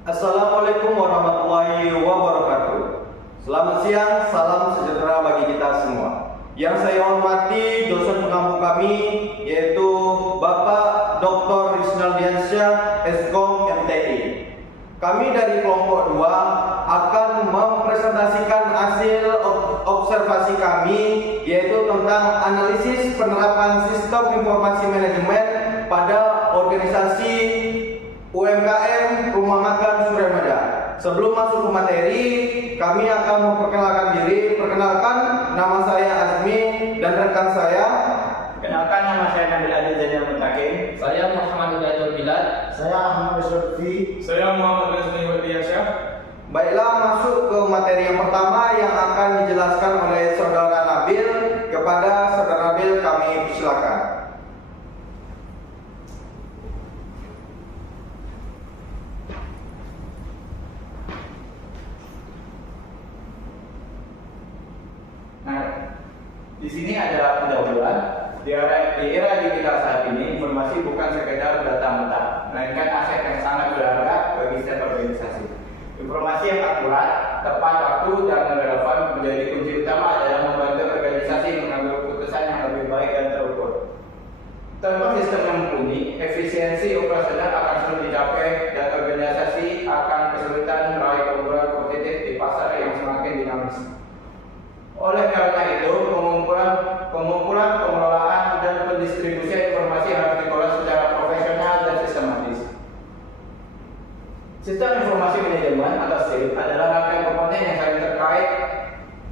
Assalamualaikum warahmatullahi wabarakatuh. Selamat siang, salam sejahtera bagi kita semua. Yang saya hormati dosen pengampu kami yaitu Bapak Dr. Rizal Diansyah, Eskom MTI. Kami dari kelompok 2 akan mempresentasikan hasil observasi kami yaitu tentang analisis penerapan sistem informasi manajemen pada organisasi UMKM Rumah Makan Suryamada. Sebelum masuk ke materi, kami akan memperkenalkan diri. Perkenalkan, nama saya Azmi dan rekan saya. Kenalkan, nama saya Nabil Adil Zainal Mutakin. Saya Muhammad Hidayat Bilal. Saya Ahmad Rizalfi. Saya Muhammad Rizmi Wardiansyah. Baiklah, masuk ke materi yang pertama yang akan dijelaskan oleh Saudara Nabil. Kepada Saudara Nabil kami persilakan. Nah, di sini ada pendahuluan. Di era digital saat ini, informasi bukan sekedar data mentah, melainkan aset yang sangat berharga bagi setiap organisasi. Informasi yang akurat, tepat waktu, dan relevan menjadi kunci utama dalam membantu organisasi mengambil keputusan yang lebih baik dan terukur. Tanpa sistem yang mumpuni, efisiensi operasional akan sulit dicapai dan organisasi akan kesulitan meraih keunggulan kompetitif di pasar yang semakin dinamis. Oleh karena itu, pengumpulan, pengelolaan, dan pendistribusian informasi harus dikelola secara profesional dan sistematis. Sistem informasi manajemen atau SIM adalah rangkaian komponen yang saling terkait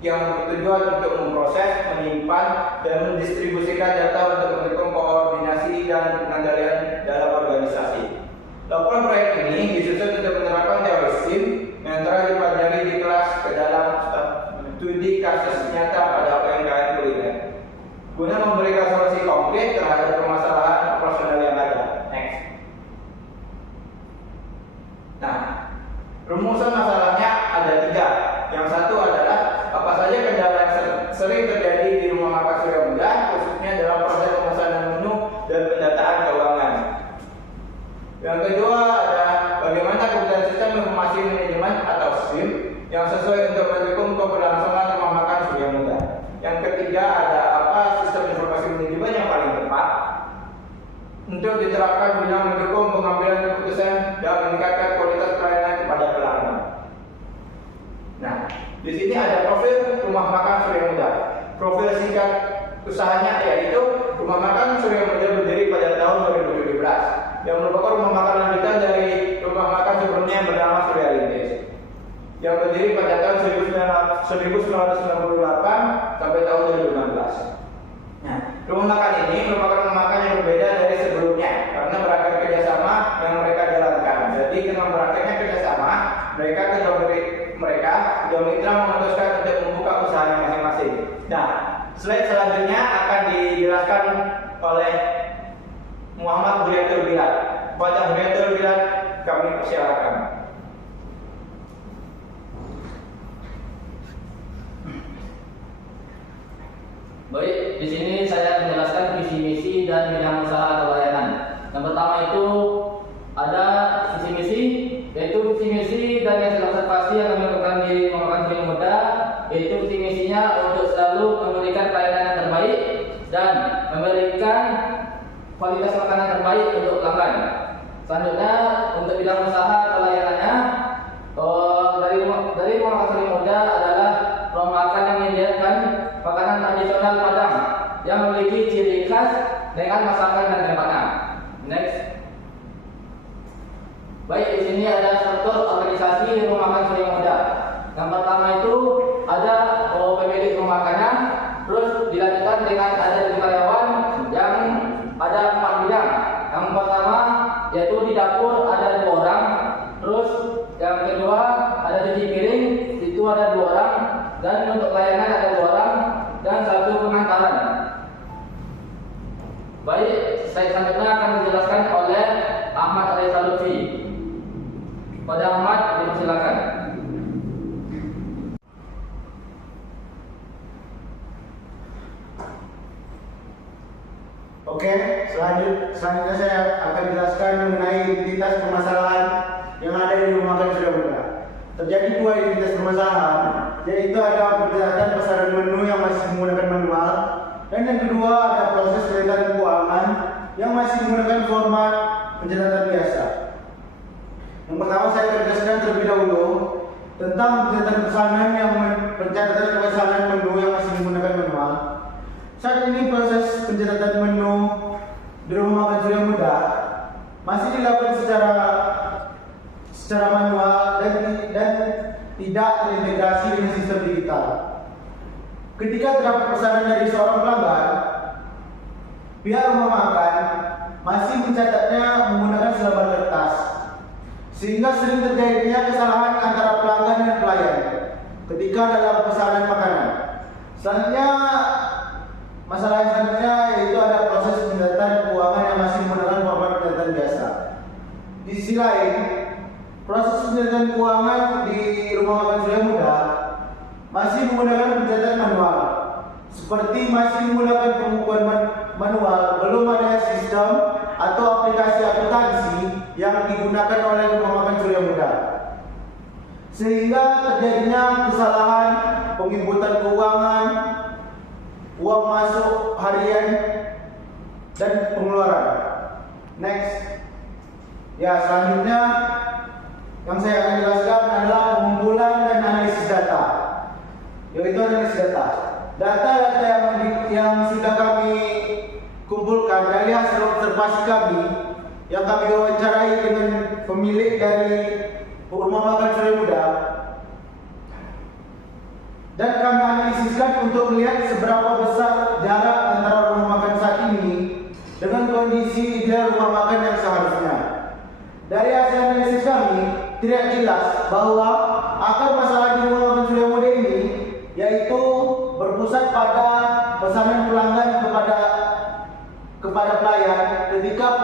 yang bertujuan untuk memproses, menyimpan, dan mendistribusikan data untuk mendukung koordinasi dan pengendalian dalam organisasi. Laporan proyek ini disusun untuk menerapkan teori SIM yang telah dipelajari di kelas ke dalam studi kasus nyata pada UMKM kuliner, guna memberikan solusi konkret terhadap permasalahan operasional yang ada. Next. Nah, rumusan masalahnya ada 3. Yang satu adalah apa saja kendala yang sering terjadi di rumah makan Suryamada, khususnya dalam proses pemesanan menu dan pendataan keuangan. Yang kedua adalah bagaimana kebutuhan sistem informasi manajemen atau SIM yang sesuai untuk mendukung keberlangsungan rumah makan Suryamada. Yang ketiga ada apa sistem informasi manajemen yang paling tepat untuk diterapkan guna mendukung pengambilan keputusan dan meningkatkan kualitas pelayanan kepada pelanggan. Nah, di sini ada profil rumah makan Suryamada. Profil singkat usahanya yaitu Rumah Makan Suryamada berdiri pada tahun 2017 yang merupakan rumah makan lanjutan dari rumah makan sebelumnya yang bernama Surya Lintis yang berdiri pada tahun 1998 sampai tahun 2016. Nah, rumah makan ini merupakan rumah makan yang berbeda dari sebelumnya karena beragam kerjasama yang mereka jalankan. Jadi dengan prakteknya kerjasama, mereka sudah mitra memutuskan untuk membuka usahanya masing-masing. Nah, slide selanjutnya akan dijelaskan oleh Muhammad Hidayat Bilal. Pada Hidayat Bilal kami persilakan. Baik, di sini saya menjelaskan visi misi dan bidang usaha atau layanan. Yang pertama itu ada visi misi, yaitu visi misi dan hasil observasi yang kami lakukan di Rumah Suryamada, yaitu visi misinya untuk selalu memberikan pelayanan yang terbaik dan memberikan kualitas makanan terbaik untuk pelanggan. Selanjutnya untuk bidang usaha atau layanannya, dari Rumah Suryamada adalah rumah makan yang menyediakan makanan tradisional Padang yang memiliki ciri khas dengan masakan dan tempatnya. Next. Baik, di sini ada struktur organisasi Rumah Makan Suryamada. Yang pertama itu ada pemilik rumah makannya, terus dilanjutkan dengan ada 7 karyawan yang ada 4 bidang. Yang pertama yaitu di dapur ada 2 orang, terus yang kedua ada cuci piring, itu ada 2 orang, dan untuk layanan ada 2 orang dan 1 pengantaran. Baik, saya selanjutnya akan dijelaskan oleh Ahmad Rizalfi. Pada Ahmad, dipersilakan. Oke, selanjutnya saya akan jelaskan mengenai identitas permasalahan yang ada di rumah terjadi dua identitas permasalahan, yaitu ada pencatatan pesanan menu yang masih menggunakan manual, dan yang kedua ada proses pencatatan keuangan yang masih menggunakan format pencatatan biasa. Yang pertama saya akan jelaskan terlebih dahulu tentang pencatatan pesanan menu yang masih menggunakan manual. Saat ini proses pencatatan menu di rumah makan Surya Muda masih dilakukan secara manual dan tidak terintegrasi dengan sistem digital. Ketika terdapat pesanan dari seorang pelanggan, pihak rumah makan masih mencatatnya menggunakan selembar kertas, sehingga sering terjadinya kesalahan antara pelanggan dan pelayan ketika dalam pesanan makanan. Selanjutnya, masalah yang selanjutnya yaitu ada proses pencatatan keuangan yang masih menggunakan format pencatatan biasa. Di sisi lain, proses pencatatan keuangan di rumah makan Surya Muda masih menggunakan pencatatan manual. Seperti masih menggunakan pengukuran manual, belum ada sistem atau aplikasi akuntansi yang digunakan oleh rumah makan Surya Muda, sehingga terjadinya kesalahan penginputan keuangan, uang masuk harian, dan pengeluaran. Next. Ya, selanjutnya yang saya akan jelaskan adalah pengumpulan dan analisis data. Yaitu analisis data. Data-data yang sudah kami kumpulkan dari hasil observasi kami yang kami wawancarai dengan pemilik dari rumah makan Surya Muda, dan kami analisiskan untuk melihat seberapa besar jarak antara rumah makan saat ini dengan kondisi ideal rumah makan yang seharusnya. Dari hasil analisis kami tidak jelas bahwa akar masalah di rumah makan Surya Muda ini yaitu berpusat pada pesanan pelanggan kepada pelayan ketika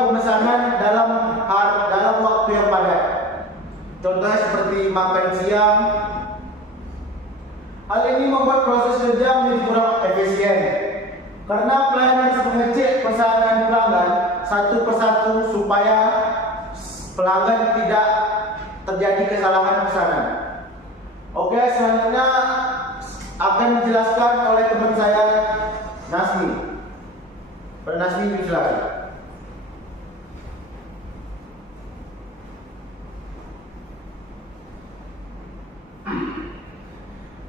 pemesanan dalam waktu yang padat. Contohnya seperti makan siang. Hal ini membuat proses kerja menjadi kurang efisien karena pelayan harus mengecek pesanan pelanggan satu persatu supaya pelanggan tidak terjadi kesalahan pesanan. Oke, selanjutnya akan dijelaskan oleh teman saya Nasmi. Pak Nasmi, silakan.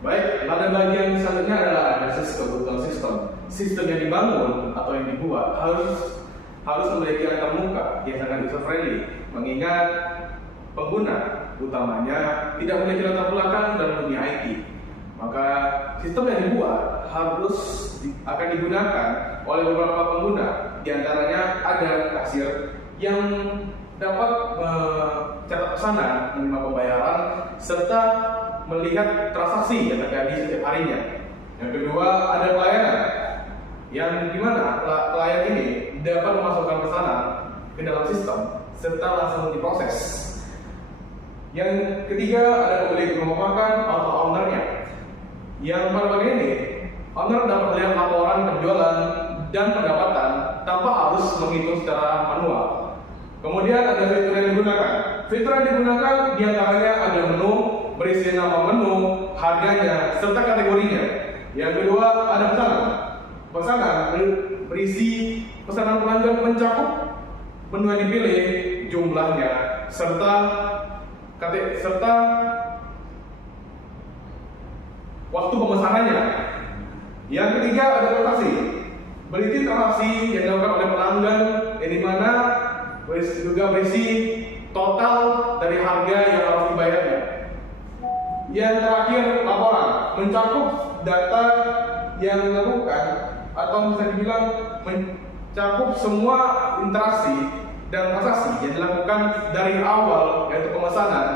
Baik, pada bagian selanjutnya adalah analisis kebutuhan sistem. Sistem yang dibangun atau yang dibuat harus memiliki antar muka yang sangat user friendly, mengingat pengguna utamanya tidak memiliki latar belakang dalam dunia IT. Maka sistem yang dibuat akan digunakan oleh beberapa pengguna. Di antaranya ada kasir yang dapat mencatat pesanan, menerima pembayaran, serta melihat transaksi yang terjadi setiap harinya. Yang kedua ada pelayanan, yang dimana pelayan ini dapat memasukkan pesanan ke dalam sistem serta langsung diproses. Yang ketiga ada pemilik rumah makan atau ownernya, yang pada bagian ini owner dapat melihat laporan penjualan dan pendapatan tanpa harus menghitung secara manual. Kemudian ada fitur yang digunakan. Fitur yang digunakan diantaranya ada menu berisi nama menu, harganya, serta kategorinya. Yang kedua ada pesanan. Pesanan berisi pesanan pelanggan mencakup menu yang dipilih, jumlahnya, serta waktu pemesanannya. Yang ketiga ada transaksi. Berisi transaksi yang dilakukan oleh pelanggan, yang dimana juga berisi total dari harga yang harus dibayarnya. Yang terakhir laporan, mencakup data yang dilakukan atau bisa dibilang mencakup semua interaksi dan transaksi yang dilakukan dari awal, yaitu pemesanan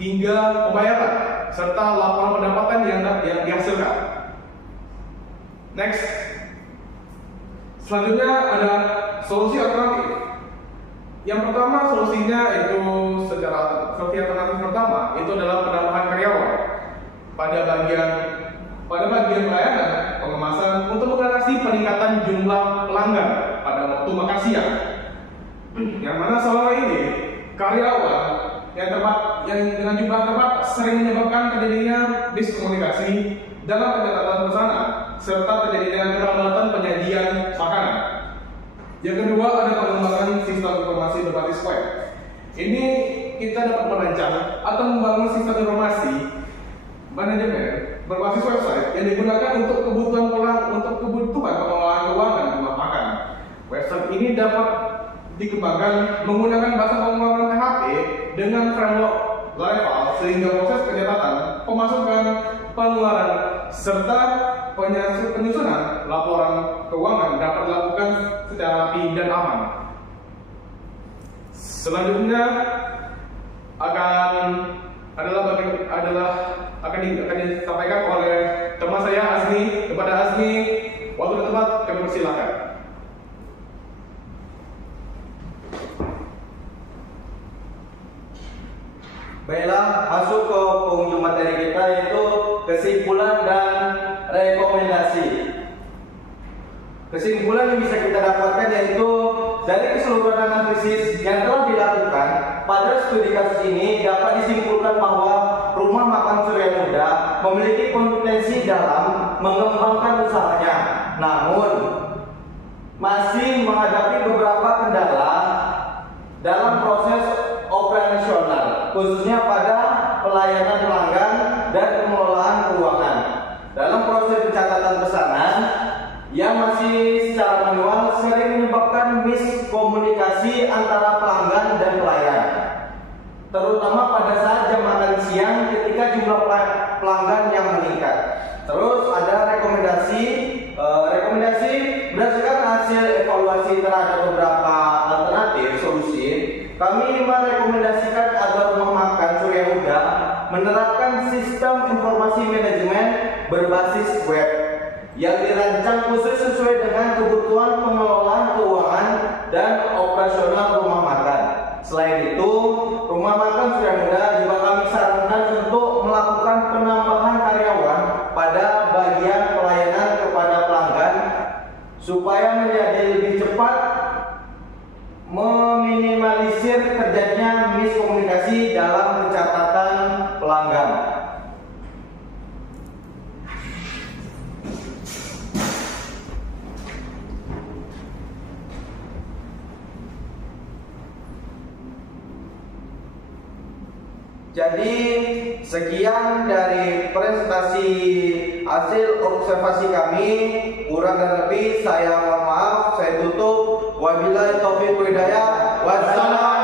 hingga pembayaran, serta laporan pendapatan yang dihasilkan. Next, selanjutnya ada solusi alternatif. Yang pertama solusinya itu solusi alternatif pertama itu adalah penambahan karyawan pada bagian pelayanan pengemasan untuk mengatasi peningkatan jumlah pelanggan pada waktu makan siang. Yang mana selama ini karyawan yang dengan jumlah terbatas sering menyebabkan terjadinya miskomunikasi dalam pencatatan pesanan serta terjadinya keterlambatan penyajian makanan. Yang kedua ada pengembangan sistem informasi berbasis web. Ini kita dapat merancang atau membangun sistem informasi manajemen berbasis website yang digunakan untuk kebutuhan pengelolaan keuangan rumah makan. Website ini dapat dikembangkan menggunakan bahasa pemrograman PHP dengan framework Laravel sehingga proses pencatatan, pemasukan, pengeluaran, serta penyusunan laporan keuangan dapat dilakukan secara rapi dan aman. Selanjutnya akan disampaikan oleh teman saya Azmi. Kepada Azmi, waktu dan tempat kami persilakan. Baiklah, masuk ke penghujung materi kita yaitu kesimpulan dan rekomendasi. Kesimpulan yang bisa kita dapatkan yaitu dari keseluruhan analisis yang telah dilakukan pada studi kasus ini dapat disimpulkan bahwa Rumah Makan Surya Muda memiliki potensi dalam mengembangkan usahanya, namun masih menghadapi beberapa kendala dalam proses operasional, khususnya pada pelayanan pelanggan dan pengelolaan keuangan. Dalam proses pencatatan pesanan yang masih secara manual sering menyebabkan miskomunikasi antara pelanggan dan pelayan, terutama pada saat jam makan siang ketika jumlah pelanggan yang meningkat. Terus ada rekomendasi berdasarkan hasil evaluasi terhadap beberapa alternatif solusi, kami merekomendasikan agar Rumah Makan Surya Muda menerapkan sistem informasi manajemen berbasis web yang dirancang khusus sesuai dengan kebutuhan pengelolaan keuangan dan operasional rumah makan. Selain itu, Rumah Makan Surya Muda juga kami sarankan untuk melakukan penambahan karyawan pada bagian pelayanan kepada pelanggan supaya menjadi lebih cepat, meminimalisir terjadinya miskomunikasi dalam pencatatan pelanggan. Jadi sekian dari presentasi hasil observasi kami. Kurang dan lebih saya mohon maaf. Saya tutup. Wabillahi taufiq wal hidayah. Wassalam.